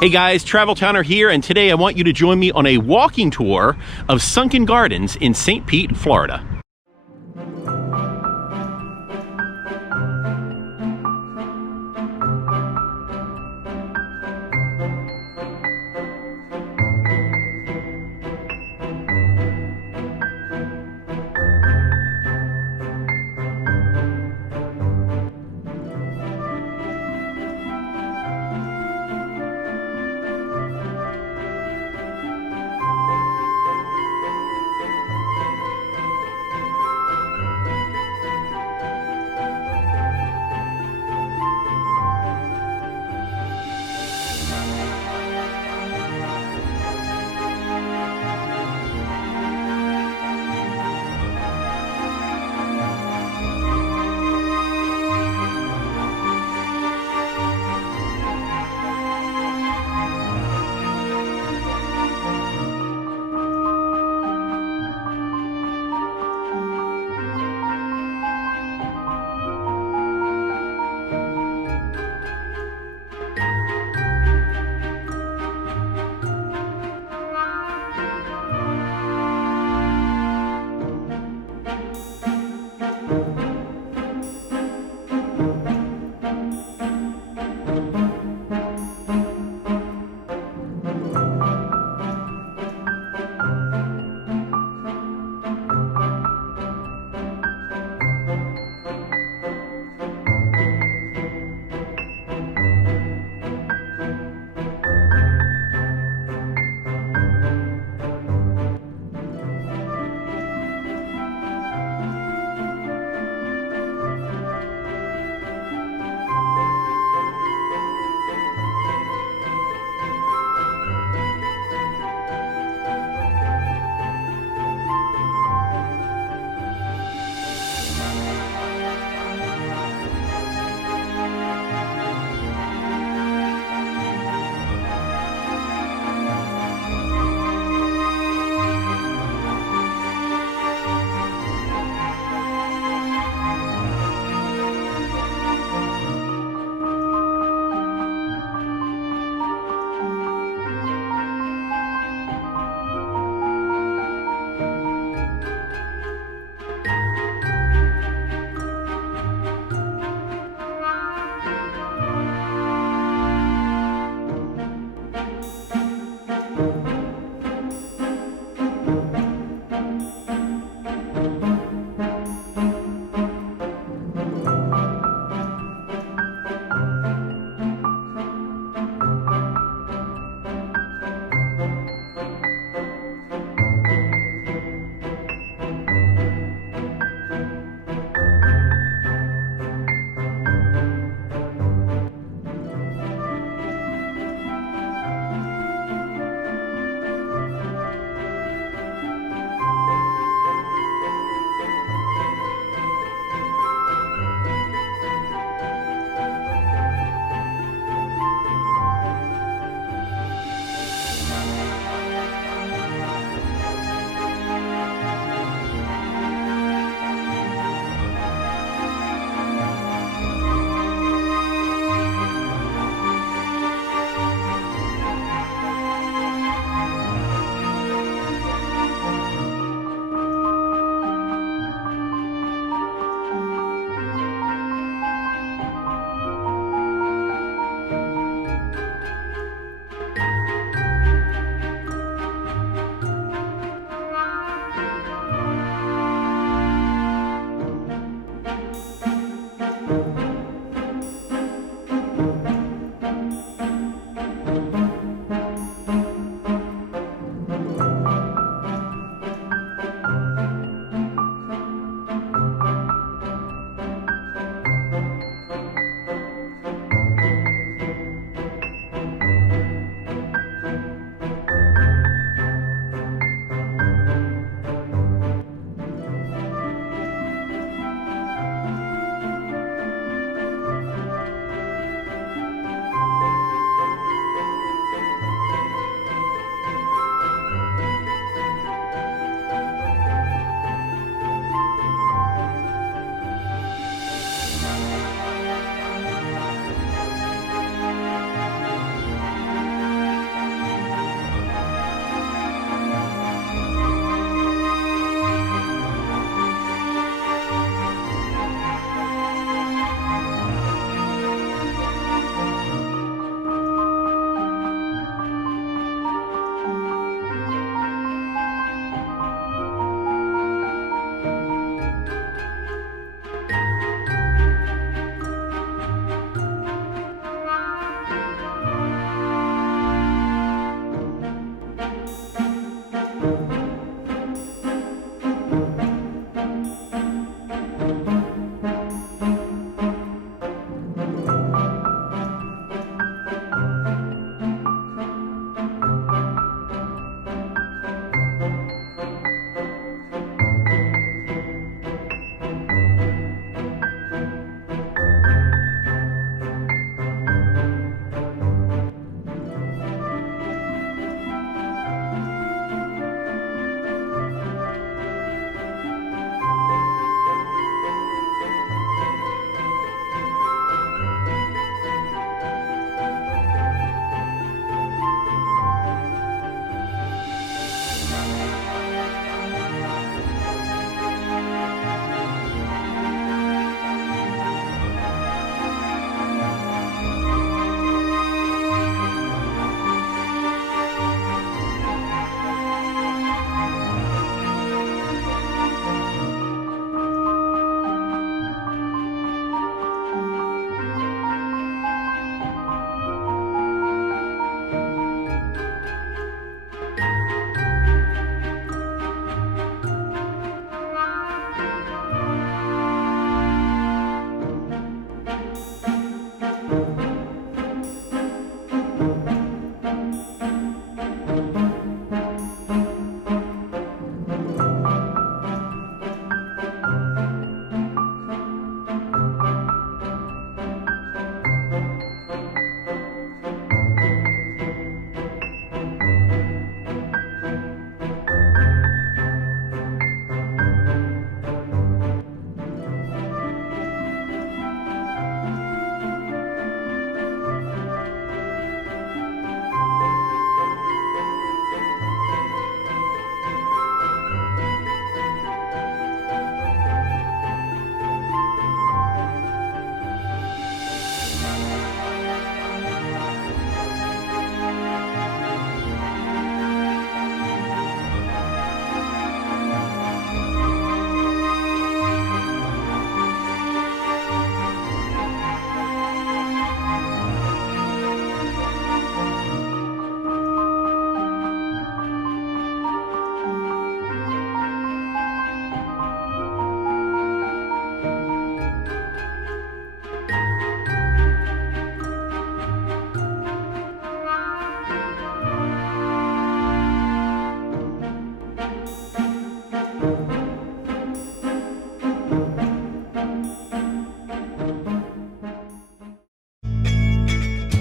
Hey guys, Travel Towner here, and today I want you to join me on a walking tour of Sunken Gardens in St. Pete, Florida.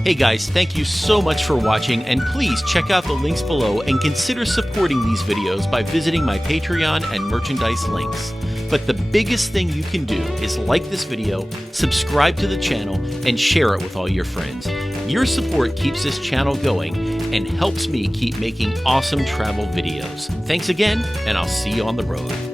Hey guys, thank you so much for watching, and please check out the links below and consider supporting these videos by visiting my Patreon and merchandise links. But the biggest thing you can do is like this video, subscribe to the channel, and share it with all your friends. Your support keeps this channel going and helps me keep making awesome travel videos. Thanks again, and I'll see you on the road.